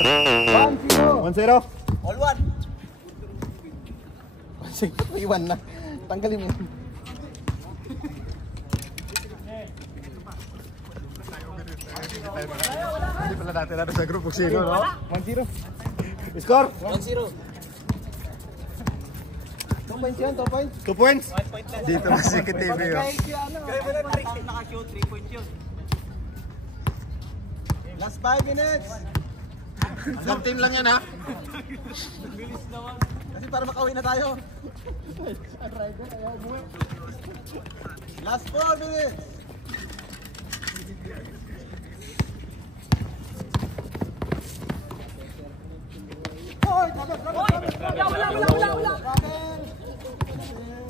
1-0. All one. 3-1 na. Tanggalin mo. Hindi pala natin ano sa grupo 0, no? 1-0. Score? 1-0. 2 points yan, 2 points. 2 points? Dito kasi sa TV, oh. Naka-show 3 points yun. Last 5 minutes. Isang team lang yan, ha? Bilis naman. Kasi para makauwi na tayo. Last 4 minutes. Wala.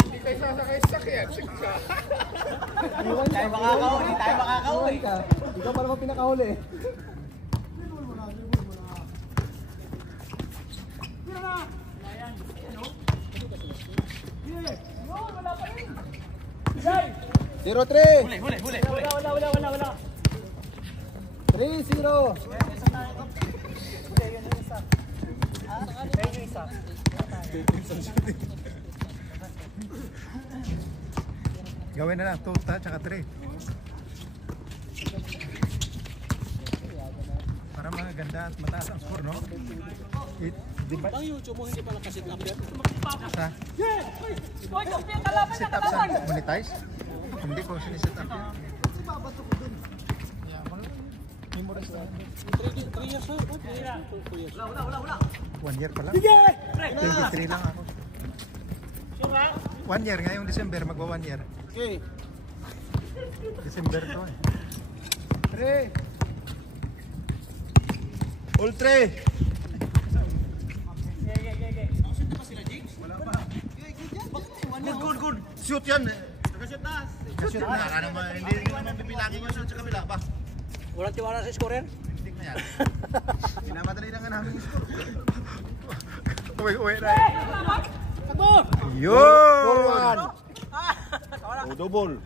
Hindi kayo sasakay-sakyan. Tayo makakahuli. Ikaw pa naman pinakahuli. Zero 3. Huli. Wala. 3-0. Gawin na lang 2 tsaka 3. Para maganda at mataas ang score, no? Ang YouTube mo hindi pala kasi up yan. Sa? Set up sa monetize? Hindi ko siniset up yan. Memorize na. 3 years old. 4 years. Wala. 1 year pa lang. 23 lang ako. 1 year, ngayong December, magwa 1 year. Okay. December to eh. 3. All 3. Good. Shoot yan. Nakashoot na. Shoot na. Hindi naman pipilangin yung shoot sa kabila ba? Walang tiwala sa scorer. Hindi na yan. Pinamadali na nga namin yung score. Uwi na. Takbo! Yun! Oh, double.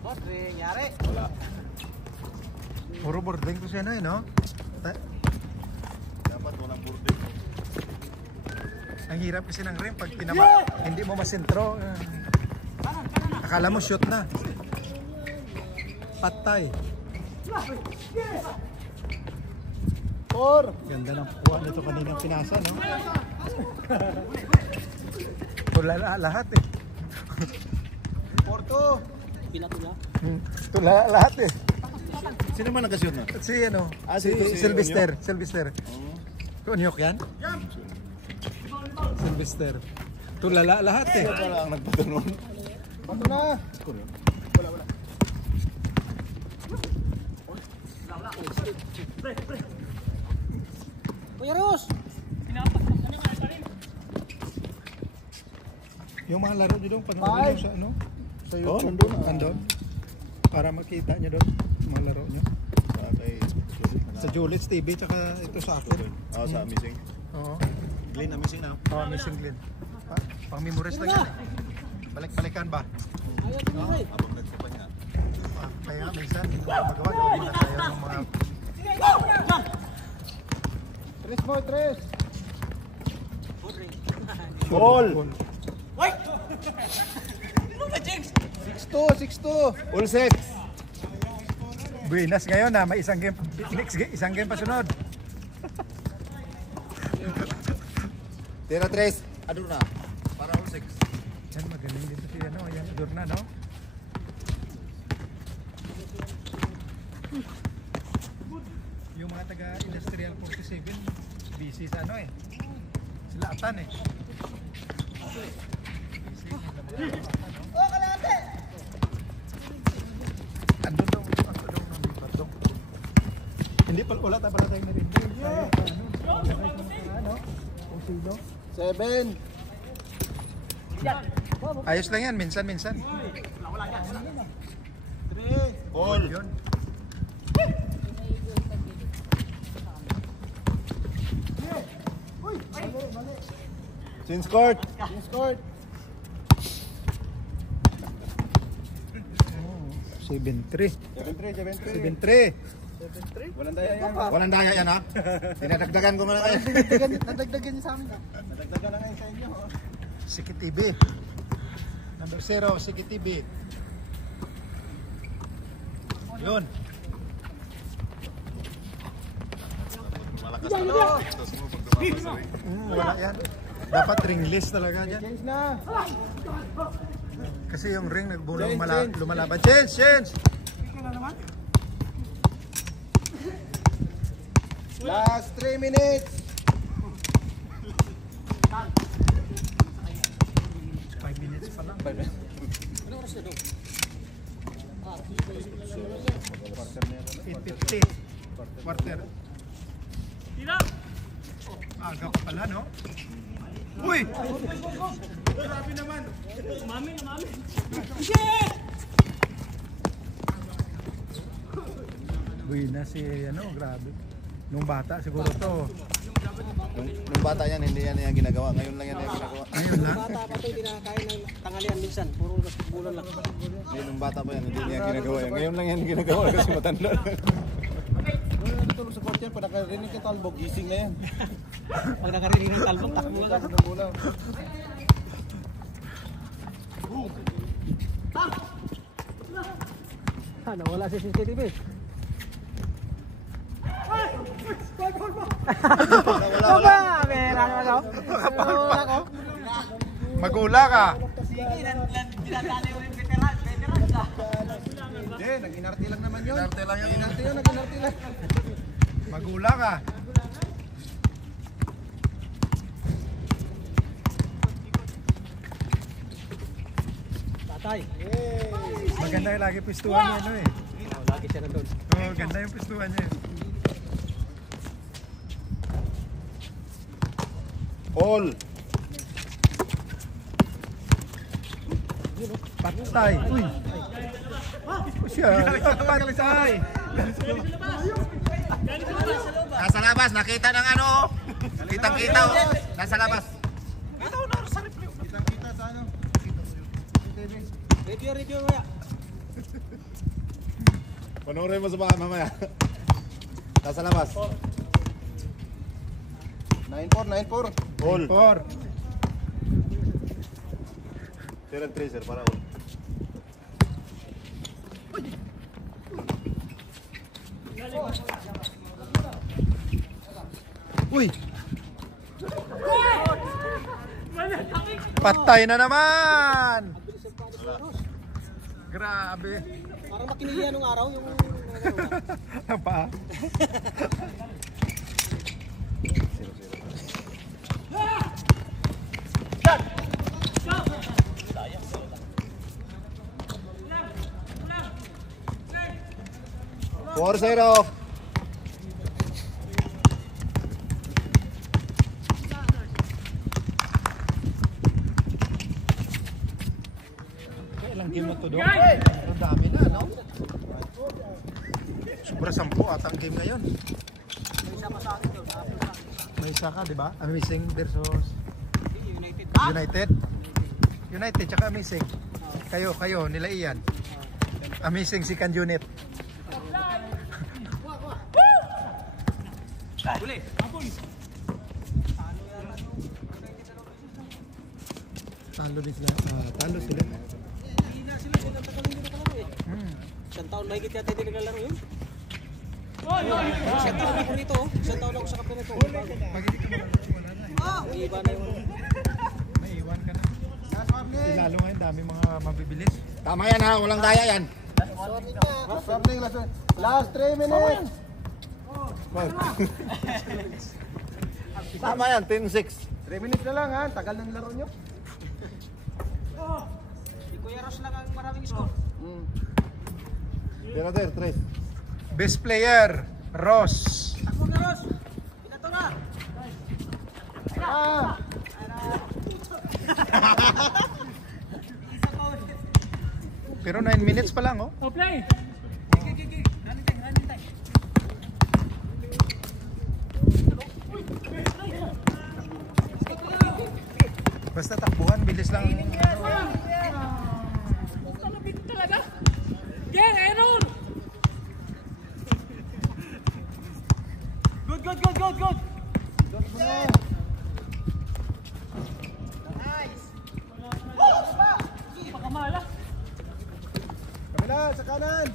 Boss, nangyari. Wala. Puro boarding ko siya na eh, no? Dapat walang boarding. Ang hirap kasi ng rim pag tinama, hindi mo masentro. Akala mo shoot na. Patay. 4. Ganda ng kuha nito kaninang pinasa, no? Tulala lahat eh. 4-2. Pila. Tulala lahat eh. Sino man nag-shoot na? Si ano? Si Sylvester. Kunyok yan? Sylvester. Tulala lahat eh. Sino pala ang nagpatunon? Bato na. Kuya Ros! Yung mga laro nyo doon, panoorin nyo sa ano? Sa YouTube. nandun. Nandun. Para makita nyo doon, mga laro nyo. Sa Julits TV, tsaka ito sa akin. Sa Amazing. Oo. Glenn, Amazing na. Missing Glenn. Pang-memorize lang yan. Balik-balikan ba? Ayaw tumiray. Abang nagsipa niya. Kaya minsan, hindi ko magawa. Hindi na tayo ng mga... 3 more, 3. Goal! Wait! Ano ka, Jinx? 6-2. All set! Buenas ngayon na, may isang game pa sunod. Tira 3. Ano na? Para all 6. Yan, magaling din si ano, yan, Durna, no? Yung mga taga-industrial 47, busy sa ano eh. Sila atan eh. Andun daw ng Bardong. Hindi pala, wala tayong narinig. Ano? Kung sino? 7. Ayos lang yan, minsan-minsan. 3. Goal! Yun. Since court. 7-3. 7-3. 7-3. Walang daya yan. Walang daya yan ha. Dinadagdagan ko na lang kayo. Nadagdagan niyo sa amin. Nadagdagan na ngayon sa inyo. Siki TV. Number 0, Siki TV. Yun. Malakas na. Tapos mo pag tumama sa ring. Wala yan. Dapat ringless talaga dyan. Change na. Kasi yung ring nagbulong lumalaban. Change! Last 3 minutes. 5 minutes pa lang. Ano oras na doon? 8:50. Quarter. Aga pa pala, no? Uy! Grabe naman! Umami! Uy, na si ano, grabe. Nung bata siguro to. Nung bata yan, hindi yan yung ginagawa. Ngayon lang yan yung ginagawa. Ayun lang. Bata pa ito, hindi nakakain ng tanghalian minsan. Puro basketballan lang. Ngayon, nung bata pa yan, hindi niya ginagawa yan. Ngayon lang yan ginagawa kasi matanda. Natutulog sa court yan, pag nakarinig ka talbog, gising na yan. Pag nakarinig ng talbog, takbo ka. Nawala si CCTV. Wala. Meron naman ako. Wala ko. Magula ka. Hindi, nag-inarte lang naman yun. Inarte lang yun. Inarte yun, nag-inarte lang. Magula ka. Tatay. Maganda yung lagi pistuhan niya, ano eh. Lagi siya nandun. Oo, ganda yung pistuhan niya. All. Patay. Uy. Siya. Patay. Nasa labas, nakita ng ano. Kitang-kita oh. Nasa labas. Kitang-kita sa ano. Radio maya. Panoorin mo sa baka mamaya. Nasa labas. 9-4. All. 4. Sir and tracer para all. Uy. Patay na naman. Grabe. Parang makinilian nung araw yung Ang paa. Four zero. Ilang game na to doon? Ang dami na, no? Sobra 10 at ang game ngayon. May isa ka, di ba? Amazing versus United. United tsaka Amazing. Kayo, nila iyan. Amazing second unit. Talo din sila. Talo sila. isang taon mahigit yata hindi naglalaro yun. Isang taon ako rito. Isang taon ako sa kapit nito. Pag hindi ka malaro, wala na eh. May iba na yung... May iwan ka na. Kasi lalo ngayon, dami mga mabibilis. Tama yan ha, walang daya yan. Last 3 minutes. Tama yan, 10-6. 3 minutes na lang ha, tagal ng laro nyo. Si Kuya Ros lang ang maraming score. Pero there, 3. Best player, Ross. Takbo na Ros! Pinato na! Pero 9 minutes pa lang, oh. Play! Basta takbuhan, bilis lang. Kabila, sa kanan.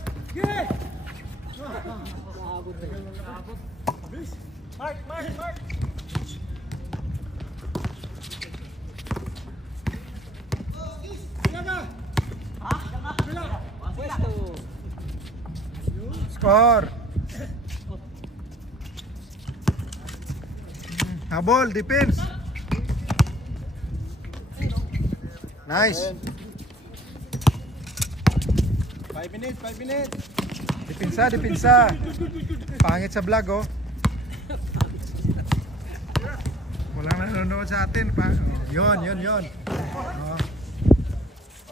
Score. Habol, defense. Nice. 5 minutes, 5 minutes. Depensa. Pangit sa vlog, oh. Walang nanonood sa atin pa. Yun. Oh.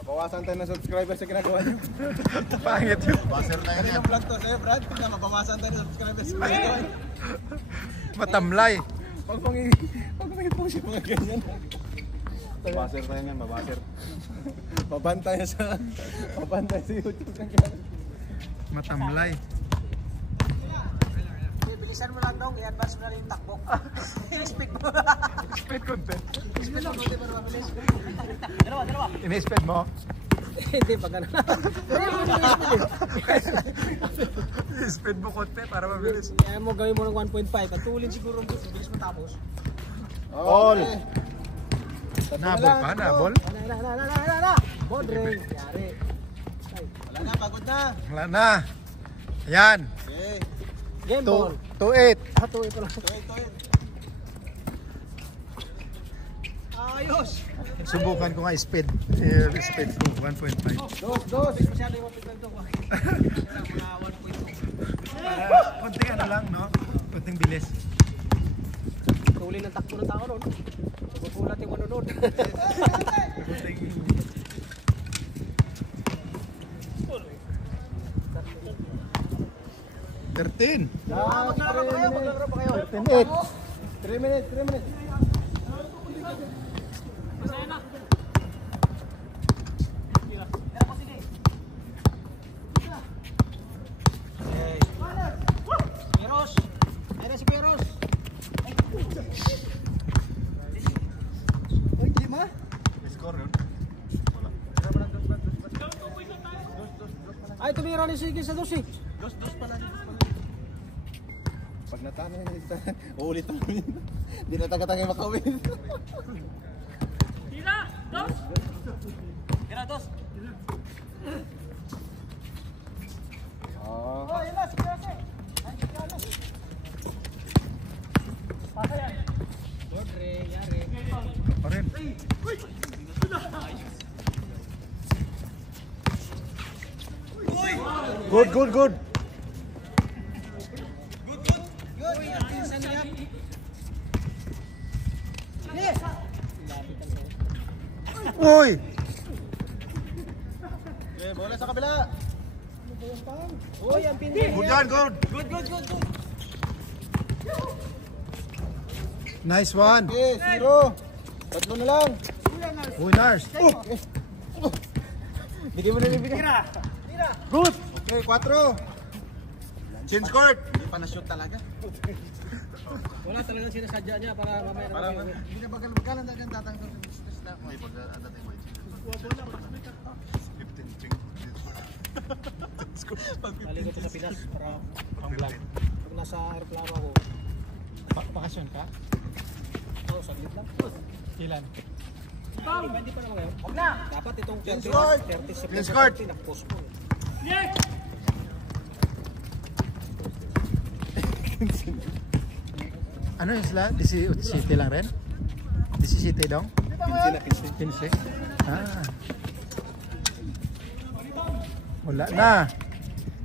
Mabawasan tayo ng subscribers sa ginagawa nyo. Pangit yun. Baser na yan. Ang vlog to sa'yo, Brad. Kaya mabawasan tayo ng subscribers sa ginagawa nyo. Matamlay. Pag may post yung mga ganyan. Mabaser tayo yan, mabaser. Mabantay sa YouTube. Matamlay. Bilisan mo lang dong, i-advance mo na rin yung takbo. Speed mo. Speed content. Speed mo, hindi pa mabilis. Dalawa. Ini-speed mo? Hindi, pag ano. Speed mo konti para mabilis. Kaya mo gawin mo ng 1.5. Patulin siguro ang bilis mo tapos. All. Nabol pa, nabol? Na. Bodre. Yari. Wala na, pagod na. Wala na. Ayan. Okay. Game ball. 2-8. Tuloy pa lang. Tuloy. Ayos. Subukan ko nga speed. Speed ko, 1.5. Dos. Masyado yung 1.5 to. Mga 1.2. Para konting ano lang, no? Konting bilis. Tuloy ng takbo ng tao nun. Magulat yung manunod. Konting... 13. Maglaro pa kayo. 13-8. 3 minutes. Peros. Ayun na si Peros. Score yun. Ay, tumira ni Sige sa dos eh. Dos pala. Pag natana yun, uulit ang win. Hindi na taga-taga makawin. Tira, dos. Oh. Oh, yun na, si Peros eh. Ay, si Peros. Pasa yan. Bodre, yari. Pa rin. Good. Uy! Okay, bola sa kabila. Uy, ang pindi. Good yan, good. Good. Nice one. Okay, 0. Tatlo na lang. Winners. Bigay mo na rin bigay. Good. Okay, 4. Change court. Hindi pa na-shoot talaga. Wala talagang sinasadya niya para mamaya na Para kami. hindi na bagalan dagan tatanggal. Hindi pag dating mo. 15 ching. Galing ko to sa Pinas para pag nasa aeroplano ako. Bakasyon ka? Oh, saglit lang. Ilan? Hindi pa naman ngayon. Huwag na! Dapat itong 30 Please, court. na-postpone. Ano yung sila? 17 lang rin? 17 dong? 15. Ah.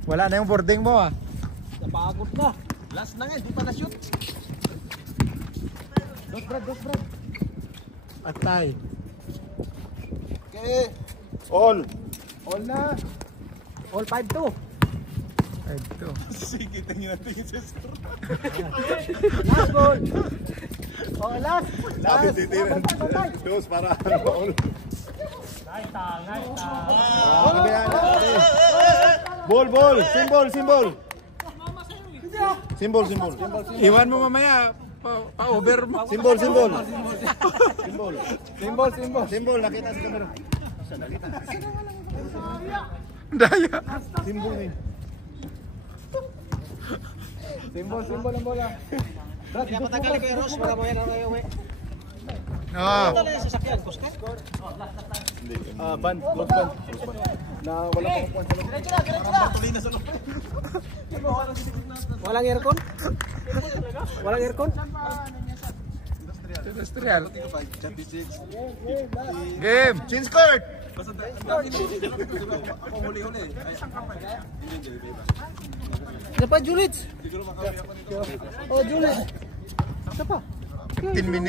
Wala na yung boarding mo ah. Napagod na. Last na nga, hindi pa na-shoot. Dos Brad. Atay. Okay. All na. All 5-2. Ito. Sige, tingin natin yung sister. Last goal. Oh, last. Sabi titiran. Diyos, para all. Ball. Symbol. Symbol, symbol. Iwan mo mamaya. Pa-over mo. Symbol, symbol. Symbol. Symbol, symbol. Symbol, nakita sa camera. Daya. Symbol ni. Symbol, symbol ang bola. Pinapatagal ko yung Ross para mo yan ang uwi. No. Ito na yung sasakyan, kuste? Ban, close ban. Na wala pa kupuan sa loob. Walang aircon? Walang aircon? Industrial. Game. Chin skirt. Ano pa, Julits? Oh, Julits. 15 minutes.